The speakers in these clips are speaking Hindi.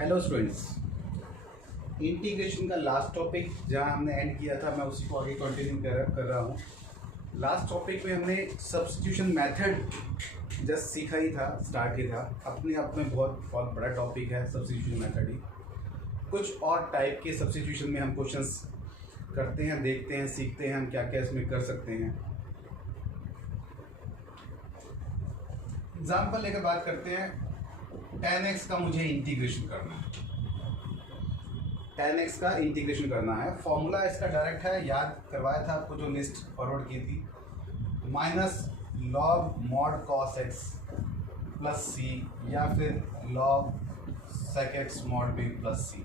हेलो स्टूडेंट्स, इंटीग्रेशन का लास्ट टॉपिक जहां हमने एंड किया था मैं उसी को आगे कंटिन्यू कर रहा हूं। लास्ट टॉपिक में हमने सब्स्टिट्यूशन मेथड जस्ट सीखा ही था, स्टार्ट ही था। अपने आप में बहुत बड़ा टॉपिक है सब्स्टिट्यूशन मेथड ही। कुछ और टाइप के सब्स्टिट्यूशन में हम क्वेश्चंस करते हैं, देखते हैं, सीखते हैं हम क्या क्या इसमें कर सकते हैं। एग्जाम्पल लेकर बात करते हैं। tan x का मुझे इंटीग्रेशन करना है, tan x का इंटीग्रेशन करना है। फॉर्मूला इसका डायरेक्ट है, याद करवाया था आपको जो लिस्ट फॉरवर्ड की थी, minus log mod cos x plus c या फिर log sec x mod b plus c.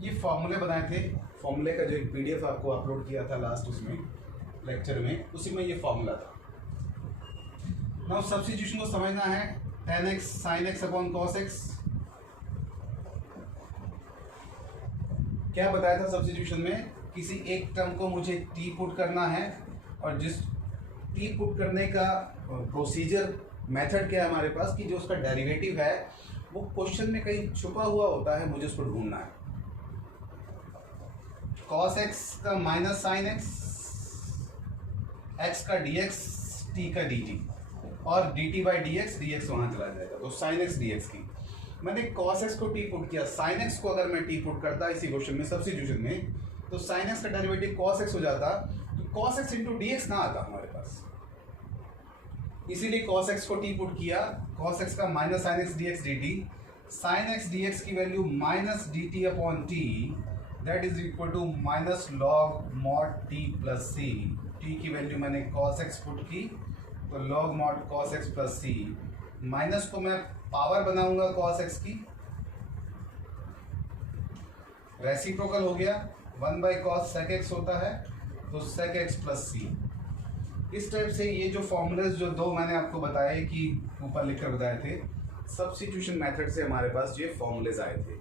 ये फॉर्मूले बनाए थे। फॉर्मूले का जो एक PDF आपको अपलोड किया था लास्ट उसमें लेक्चर में, उसी में ये फॉर्मूला था। नाउ सब्स्टिट्यूशन को समझना है। tan x sin x upon cos x, क्या बताया था सब्स्टिट्यूशन में? किसी एक टर्म को मुझे t पुट करना है और जिस t पुट करने का प्रोसीजर मेथड क्या है हमारे पास कि जो उसका डेरिवेटिव है वो क्वेश्चन में कहीं छुपा हुआ होता है, मुझे उसको ढूंढना है। cos x का माइनस sin x, x का dx, t का dt और dt बाई dx वहां चला जाएगा, तो sin x dx की मैंने cos x को t पुट किया। sin x को अगर मैं t पुट करता इसी क्वेश्चन में सब्स्टिट्यूशन में, तो sin x का डेरिवेटिव cos x हो जाता, तो cos x इंटू dx ना आता हमारे पास, इसीलिए cos x को t पुट किया। cos x का minus sin x dx dt, sin x dx की value minus dt upon t, that is equal to minus log mod t plus c। t की वैल्यू मैंने cos x पुट की, तो log mod cos x plus c, minus को मैं पावर बनाऊंगा cos x की, रेसिप्रोकल हो गया, 1 बाई कॉस सेक x होता है, तो सेक x प्लस सी। इस टाइप से ये जो फॉर्मूलेज जो दो मैंने आपको बताए कि ऊपर लिखकर बताए थे, सब्स्टिट्यूशन मेथड से हमारे पास ये फॉर्मूलेज आए थे।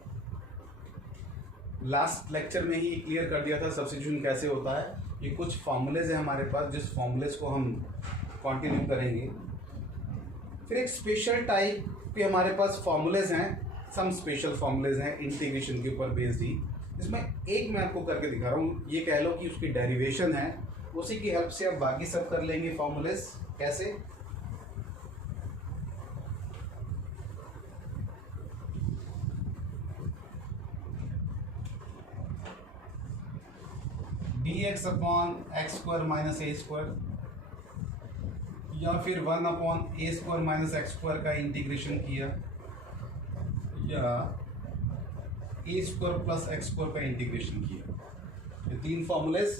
लास्ट लेक्चर में ही क्लियर कर दिया था सब्स्टिट्यूशन कैसे होता है। ये कुछ फॉर्मूलेज है हमारे पास, जिस फॉर्मूलेज को हम कंटिन्यू करेंगे। फिर एक स्पेशल टाइप के हमारे पास फॉर्मूलेज हैं, सम स्पेशल फॉर्मूलेज हैं इंटीग्रेशन के ऊपर बेस्ड ही। इसमें एक मैं आपको करके दिखा रहा हूँ, ये कह लो कि उसकी डेरिवेशन है, उसी की हेल्प से आप बाकी सब कर लेंगे फॉर्मूलेज। कैसे? dx upon x square minus a square, या फिर 1 upon a square minus x square का इंटीग्रेशन किया, या a square plus x square का इंटीग्रेशन किया। ये तीन फॉर्मूलेज,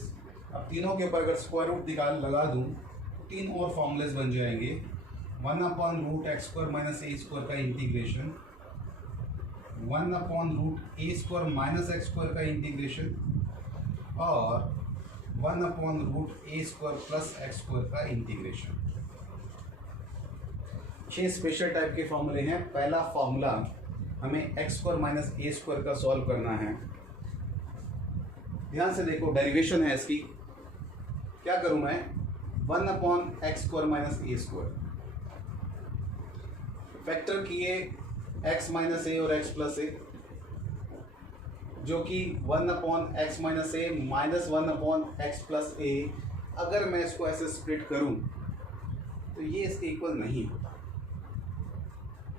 अब तीनों के ऊपर अगर स्क्वायर रूट लगा दूं तो तीन और फॉर्मूलेज बन जाएंगे। 1 upon root x square minus a square का integration, 1 upon root a square minus x square का इंटीग्रेशन, और 1 upon root a square plus x square का इंटीग्रेशन। 6 स्पेशल टाइप के फॉर्मूले हैं। पहला फॉर्मूला हमें x square minus a square का सॉल्व करना है। ध्यान से देखो, डेरिवेशन है इसकी। क्या करूं मैं? 1 upon x square minus a square, factor किए एक्स माइनस ए और एक्स प्लस ए, जो कि 1 अपॉन एक्स माइनस ए माइनस 1 अपॉन एक्स प्लस ए। अगर मैं इसको ऐसे स्प्लिट करूं तो ये इसके इक्वल नहीं होता।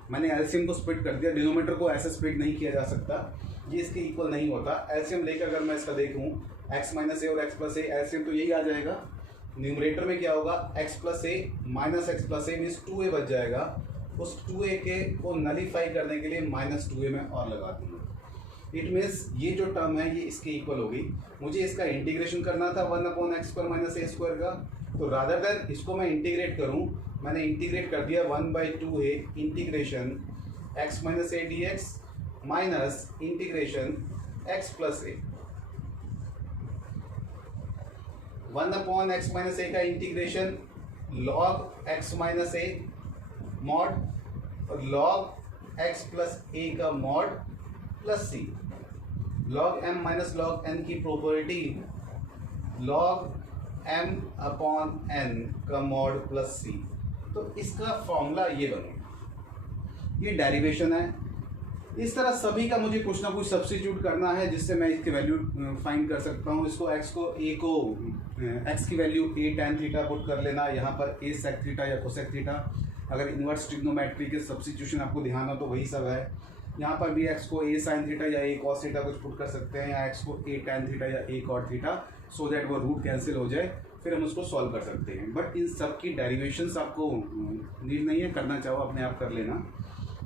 मैंने एलसीएम को स्प्लिट कर दिया, डिनोमिनेटर को ऐसे स्प्लिट नहीं किया जा सकता, ये इसके इक्वल नहीं होता। एलसीएम लेकर अगर मैं इसका देखूं, एक्स माइनस ए और एक्स प्लस ए, एलसीएम तो यही आ जाएगा। न्यूमरेटर में क्या होगा? एक्स प्लस ए माइनस एक्स प्लस ए मीन्स 2a बच जाएगा। उस 2a के को नलीफाई करने के लिए माइनस 2a में और लगा दूंगा। इट मीन्स ये जो टर्म है ये इसके इक्वल होगी। मुझे इसका इंटीग्रेशन करना था 1 upon x square minus a square का, तो रादर देन इसको मैं इंटीग्रेट करूं, मैंने इंटीग्रेट कर दिया 1/2a integration x minus a d x minus integration x plus a. 1 upon x minus a का integration log x minus a mod और लॉग x प्लस ए का mod plus c. Log m minus log n की property log m upon n का मॉड प्लस सी। तो इसका फॉर्मूला ये बनेगा। ये डेरिवेशन है, इस तरह सभी का मुझे कुछ ना कुछ सब्स्टिट्यूट करना है जिससे मैं इसकी वैल्यू फाइंड कर सकता हूँ। इसको x को a को x की value a tan theta put कर लेना, यहाँ पर a sec थीटा या कोसेक थीटा। अगर इन्वर्स ट्रिग्नोमेट्री के सब्स्टिट्यूशन आपको ध्यान हो तो वही सब है। यहाँ पर भी x को a sin थीटा या a cos थीटा कुछ पुट कर सकते हैं, या x को a tan थीटा या a cot theta, so that वो रूट कैंसिल हो जाए, फिर हम उसको सॉल्व कर सकते हैं। बट इन सब की डेरिवेशंस आपको नीड नहीं है, करना चाहो अपने आप कर लेना।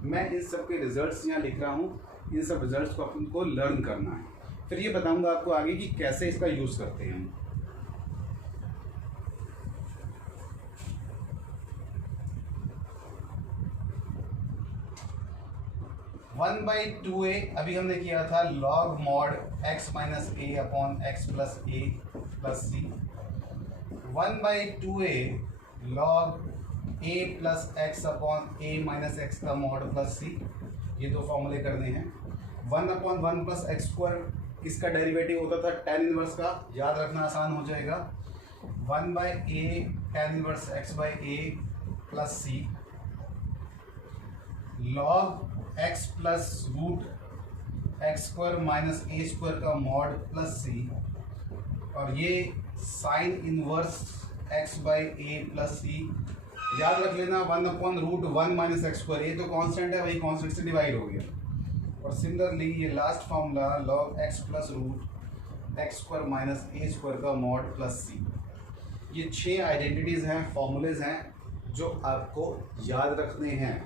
मैं इन सब के रिजल्ट्स यहाँ लिख रहा हूँ, इन सब रिजल्ट्स को आपको लर्न करना है। फिर ये बताऊँगा आपको आगे कि कैसे इसका यूज़ करते हैं हम। वन बाई टू ए अभी हमने किया था log mod x minus a upon x plus a plus c. One by two a log a plus x upon a minus x का मॉड प्लस सी। ये दो फॉर्मूले करने हैं। One upon one plus x square इसका डेरिवेटिव होता था tan इनवर्स का, याद रखना आसान हो जाएगा। One by a tan inverse x by a plus c log x plus root x square minus a square का मॉड प्लस सी, और ये sine inverse x by a plus c. याद रख लेना one upon root one minus x square, ये तो कांस्टेंट है, वही कांस्टेंट से डिवाइड हो गया। और सिमिलरली ये last formula log x plus root x square minus a square का मॉड प्लस सी। ये 6 आइडेंटिटीज़ हैं, फॉर्मूलेज हैं जो आपको याद रखने हैं।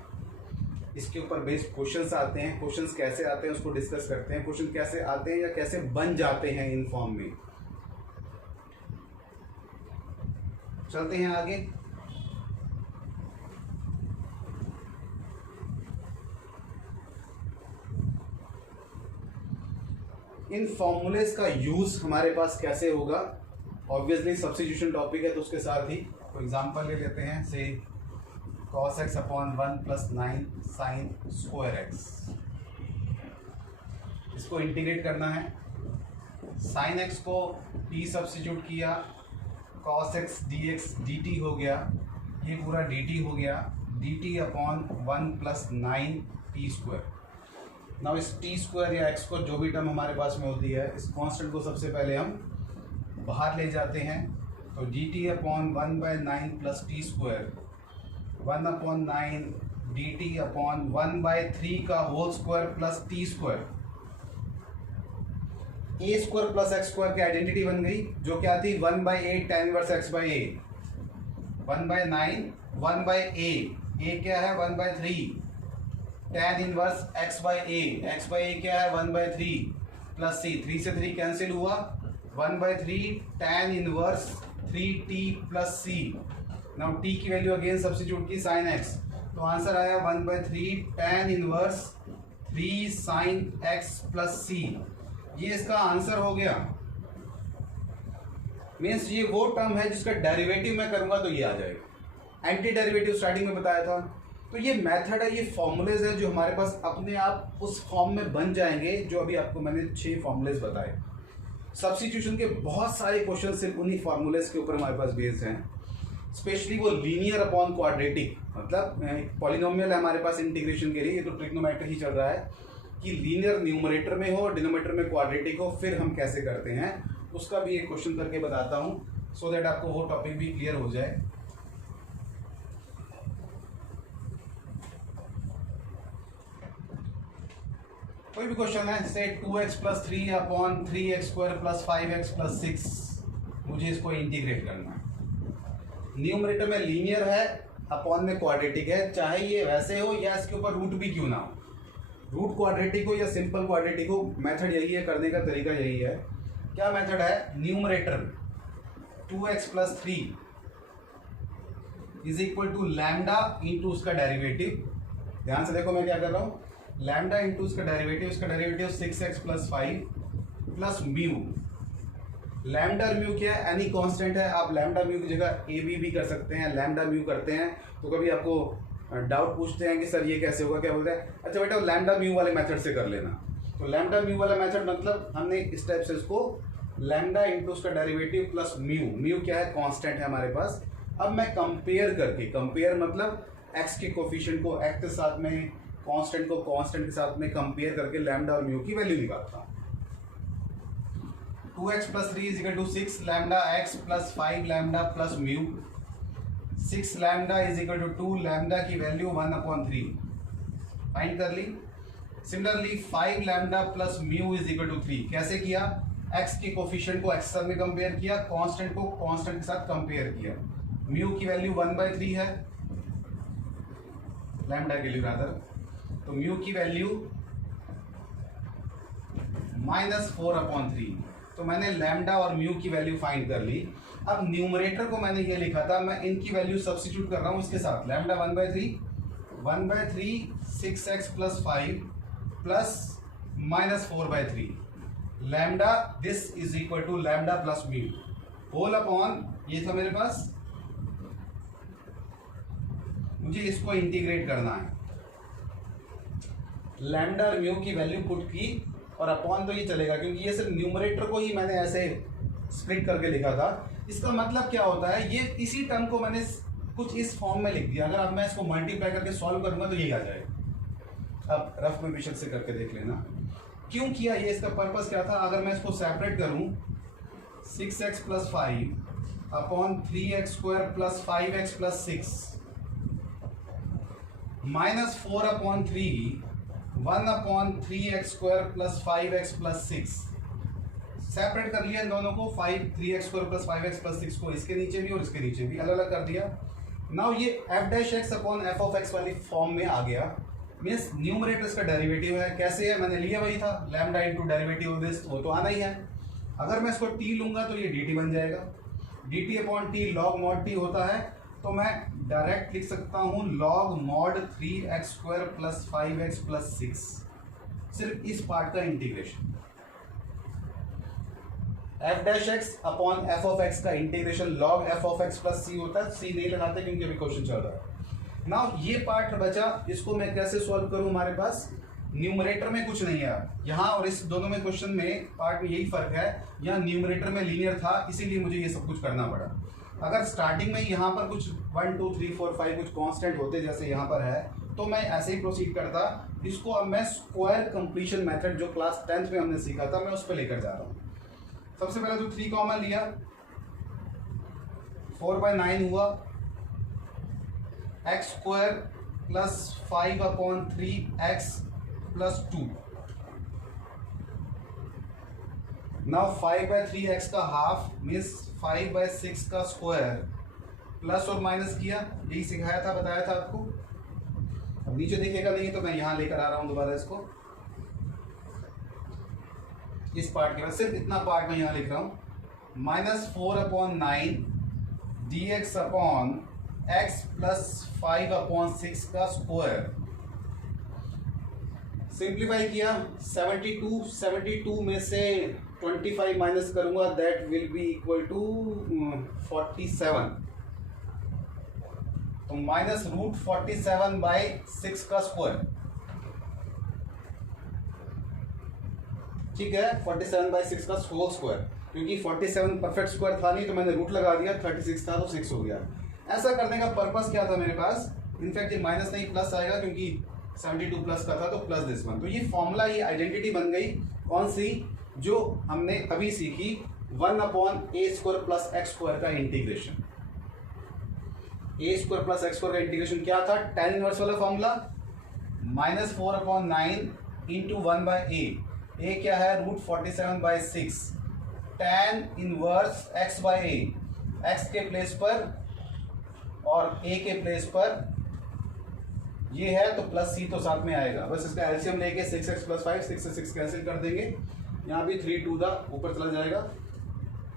इसके ऊपर बेस्ड क्वेश्चंस आते हैं। क्वेश्चंस कैसे आते हैं उसको डिस्कस करते हैं। क्वेश्चन कैसे आते हैं या कैसे बन जाते हैं इन फॉर्म में। चलते हैं आगे। इन फॉर्मूलेज का यूज हमारे पास कैसे होगा। ऑब्वियसली सब्स्टिट्यूशन टॉपिक है तो उसके साथ ही एग्जांपल ले लेते हैं। से cos x upon 1 plus 9 sine square x, इसको इंटीग्रेट करना है। साइन x को t सब्स्टिट्यूट किया, cos x dx dt हो गया, ये पूरा dt हो गया, dt upon 1 plus 9 t square. Now इस t स्क्वायर या x को जो भी टर्म हमारे पास में होती है, इस कांस्टेंट को सबसे पहले हम बाहर ले जाते हैं। तो dt upon 1 by 9 plus t square, 1 upon 9 dt upon 1 by 3 का whole square plus t square. A square plus x square की आइडेंटिटी बन गई, जो क्या थी 1 by 8 tan inverse x by a. 1 by 9 1 by a क्या है 1 by 3 tan inverse x by a. x by a क्या है 1 बाई 3 प्लस सी, 3 से 3 कैंसिल हुआ, 1 by 3 tan inverse 3t plus c. Now t की वैल्यू अगेन सब्स्टिट्यूट की साइन x, तो आंसर आया 1 by 3 tan inverse 3 sine x plus c. ये इसका आंसर हो गया। मीन्स ये वो टर्म है जिसका डेरिवेटिव मैं करूंगा तो ये आ जाएगा। एंटी डेरिवेटिव स्टार्टिंग में बताया था। तो ये मेथड है, ये फॉर्मूलेज है जो हमारे पास अपने आप उस फॉर्म में बन जाएंगे जो अभी आपको मैंने 6 फॉर्मूलेज बताए। सब्स्टिट्यूशन के बहुत सारे क्वेश्चन सिर्फ उन्हीं फॉर्मूलेज के ऊपर हमारे पास बेस्ड हैं। स्पेशली वो लीनियर अपॉन क्वाड्रेटिक, मतलब पॉलिनोमियल है हमारे पास इंटीग्रेशन के लिए। ये तो ट्रिग्नोमेट्री ही चल रहा है कि लीनियर न्यूमरेटर में हो, डिनोमिनेटर में क्वाड्रेटिक हो, फिर हम कैसे करते हैं उसका भी एक क्वेश्चन करके बताता हूँ, सो दैट आपको वो टॉपिक भी क्लियर हो जाए। कोई भी क्वेश्चन है, से 2x plus 3 upon 3x square plus 5x plus 6, मुझे इसको इंटीग्रेट करना है। न्यूमरेटर में लीनियर है, अपॉन में क्वाड्रेटिक है, चाहे ये वैसे हो या इसके ऊपर रूट भी क्यों ना हो, रूट क्वाड्रेटिक हो या सिंपल क्वाड्रेटिक हो, मेथड यही है, करने का तरीका यही है। क्या मेथड है, numerator 2x plus 3 is equal to lambda into उसका डेरिवेटिव। ध्यान से देखो मैं क्या कर रहा हूँ, लैम्डा इंटू उसका डेरिवेटिव, उसका derivative 6x plus 5 plus mu. Lambda और म्यू क्या है, एनी कांस्टेंट है। आप लैम्डा म्यू की जगह ए भी कर सकते हैं, लैम्डा म्यू करते हैं। तो कभी आपको डाउट पूछते हैं कि सर ये कैसे होगा, क्या बोलते हैं, अच्छा बेटा लैम्डा म्यू वाले मेथड से कर लेना। तो लैम्डा म्यू वाला मेथड मतलब हमने इस टाइप से इसको लैम्डा इंटू उसका डेरिवेटिव प्लस म्यू, म्यू क्या है कांस्टेंट है हमारे पास। अब मैं कंपेयर करके, कंपेयर मतलब एक्स के कोफिशिएंट को एक्स के साथ में, कांस्टेंट को कांस्टेंट के साथ में कंपेयर करके लैम्डा और म्यू की वैल्यू निकालता हूँ। 2x plus 3 is equal to 6 lambda x plus 5 lambda plus mu। 6 lambda is equal to 2 lambda की वैल्यू 1/3 फाइंड कर ली। Similarly 5 lambda plus mu is equal to 3 कैसे किया? x के कोफिशिएंट को x के साथ में कंपेयर किया, कांस्टेंट को कांस्टेंट के साथ कंपेयर किया। mu की वैल्यू 1/3 है लैम्डा के लिए रादर, तो म्यू की वैल्यू -4/3। तो मैंने लैम्डा और म्यू की वैल्यू फाइंड कर ली। अब न्यूमरेटर को मैंने ये लिखा था, मैं इनकी वैल्यू सब्स्टिट्यूट कर रहा हूँ उसके साथ। Lambda 1/3 6x + 5 plus -4/3 lambda this is equal to lambda plus mu whole upon, ये था मेरे पास, मुझे इसको इंटीग्रेट करना है। लैम्डा और म्यू की वैल्यू पुट की और अपॉन तो ये चलेगा क्योंकि ये सिर्फ न्यूमरेटर को ही मैंने ऐसे स्प्लिट करके लिखा था। इसका मतलब क्या होता है, ये इसी टर्म को मैंने कुछ इस फॉर्म में लिख दिया। अगर अब मैं इसको मल्टीप्लाई करके सॉल्व करूंगा तो यही आ जाएगा। अब रफ में बेशक से करके देख लेना क्यों किया ये, इसका पर्पस क्या था। अगर मैं इसको सेपरेट करूं 6x + 5 upon 3x² + 5x + 6 -4/3 1/3x² + 5x + 6 separate कर लिया इन दोनों को, 3x² + 5x + 6 को इसके नीचे भी और इसके नीचे भी अलग अलग कर दिया। नाउ ये f'(f(x) वाली फॉर्म में आ गया। मीन्स न्यूमरेटर इसका डेरिवेटिव है। कैसे है, मैंने लिया वही था, lambda into derivative of this, वो तो आना ही है। अगर मैं इसको t लूंगा तो ये dt बन जाएगा। dt/t log mod t होता है, तो मैं डायरेक्ट लिख सकता हूँ log mod 3x² + 5x + 6, सिर्फ इस पार्ट का इंटीग्रेशन। f'(x) अपॉन f(x) का इंटीग्रेशन log f(x) + c होता है। c नहीं लगाते क्योंकि अभी क्वेश्चन चल रहा है। नाउ ये पार्ट बचा, इसको मैं कैसे सॉल्व करूं। हमारे पास न्यूमरेटर में कुछ नहीं है यहाँ, और इस दोनों में क्वेश्चन में पार्ट में यही फर्क है। यहाँ न्यूमरेटर में लीनियर था, इसीलिए मुझे ये सब कुछ करना पड़ा। अगर स्टार्टिंग में यहाँ पर कुछ 1 2 3 4 5 कुछ कांस्टेंट होते जैसे यहाँ पर है, तो मैं ऐसे ही प्रोसीड करता। इसको अब मैं स्क्वायर कंप्लीशन मेथड जो क्लास 10th में हमने सीखा था, मैं उस पर लेकर जा रहा हूँ। सबसे पहले तो 3 कॉमन लिया, 4/9 हुआ, x² + 5/3x + 2। नाउ 5/3x का हाफ मीन्स 5/6 का स्क्वायर, प्लस और माइनस किया, यही सिखाया था, बताया था आपको। अब नीचे दिखेगा नहीं तो मैं यहां लेकर आ रहा हूं दोबारा इसको। इस पार्ट के बाद सिर्फ इतना पार्ट मैं यहां लिख रहा हूं, -4/9 dx/x + 5/6 का स्क्वायर। सिंप्लीफाई किया, 72 में से 25 माइनस करूंगा, that will be equal to 47। तो -√47/6 का स्क्वायर, ठीक है। 47/6 का होल स्क्वायर, क्योंकि 47 परफेक्ट स्क्वायर था नहीं तो मैंने रूट लगा दिया, 36 था तो 6 हो गया। ऐसा करने का पर्पस क्या था मेरे पास, इनफैक्ट ये माइनस नहीं प्लस आएगा क्योंकि 72 प्लस का था, तो प्लस दिस वन। तो ये फॉर्मूला, ये आइडेंटिटी बन गई कौन सी, जो हमने अभी सीखी, 1/a² + x² का इंटीग्रेशन। a² + x² का इंटीग्रेशन क्या था, tan इनवर्स वाला फॉर्मूला, -4/9 × 1/a। a क्या है, √47/6 tan इनवर्स x/a, x के प्लेस पर और a के प्लेस पर ये है, तो प्लस c तो साथ में आएगा। बस इसका एलसीएम लेके 6x + 5, 6 से 6 कैंसिल कर देंगे, यहाँ भी 3 2 ऊपर चला जाएगा,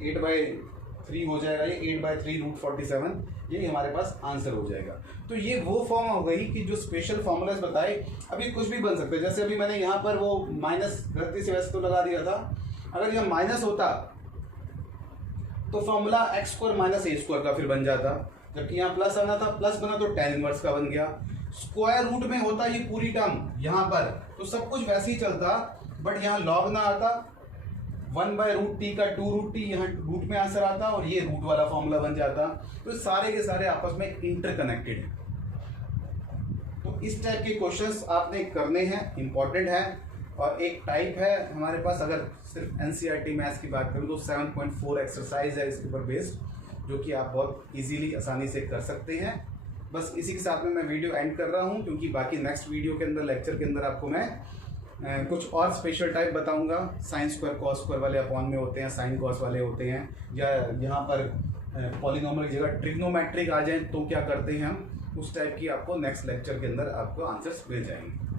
8/3 हो जाएगा, ये 8/3 √47, ये हमारे पास आंसर हो जाएगा। तो ये वो फॉर्म हो गई कि जो स्पेशल फॉर्मूलाज बताए, अभी कुछ भी बन सकते हैं। जैसे अभी मैंने यहाँ पर वो माइनस गलती से वैसे तो लगा दिया था, अगर यह माइनस होता तो फॉर्मूला x² - a² का फिर बन जाता, जबकि यहाँ प्लस आना था, प्लस बना तो tan इनवर्स का बन गया। स्क्वायर रूट में होता ये पूरी टर्म यहाँ पर, तो सब कुछ वैसे ही चलता, बट यहाँ लॉग ना आता, 1/√t का 2√t यहाँ रूट में आंसर आता और ये रूट वाला फॉर्मूला बन जाता। तो सारे के सारे आपस में इंटरकनेक्टेड है। तो इस टाइप के क्वेश्चंस आपने करने हैं, इम्पॉर्टेंट है। और एक टाइप है हमारे पास, अगर सिर्फ एनसीईआरटी मैथ्स की बात करूँ तो 7.4 एक्सरसाइज है इसके ऊपर बेस्ड, जो कि आप बहुत इजीली आसानी से कर सकते हैं। बस इसी के साथ में मैं वीडियो एंड कर रहा हूँ, क्योंकि बाकी नेक्स्ट वीडियो के अंदर, लेक्चर के अंदर आपको मैं कुछ और स्पेशल टाइप बताऊंगा। साइन स्क्वायर कॉस स्क्वायर वाले अपॉन में होते हैं, साइन कॉस वाले होते हैं, या यहाँ पर पॉलिनोमियल की जगह ट्रिग्नोमेट्रिक आ जाए तो क्या करते हैं हम, उस टाइप की आपको नेक्स्ट लेक्चर के अंदर आपको आंसर्स मिल जाएंगे।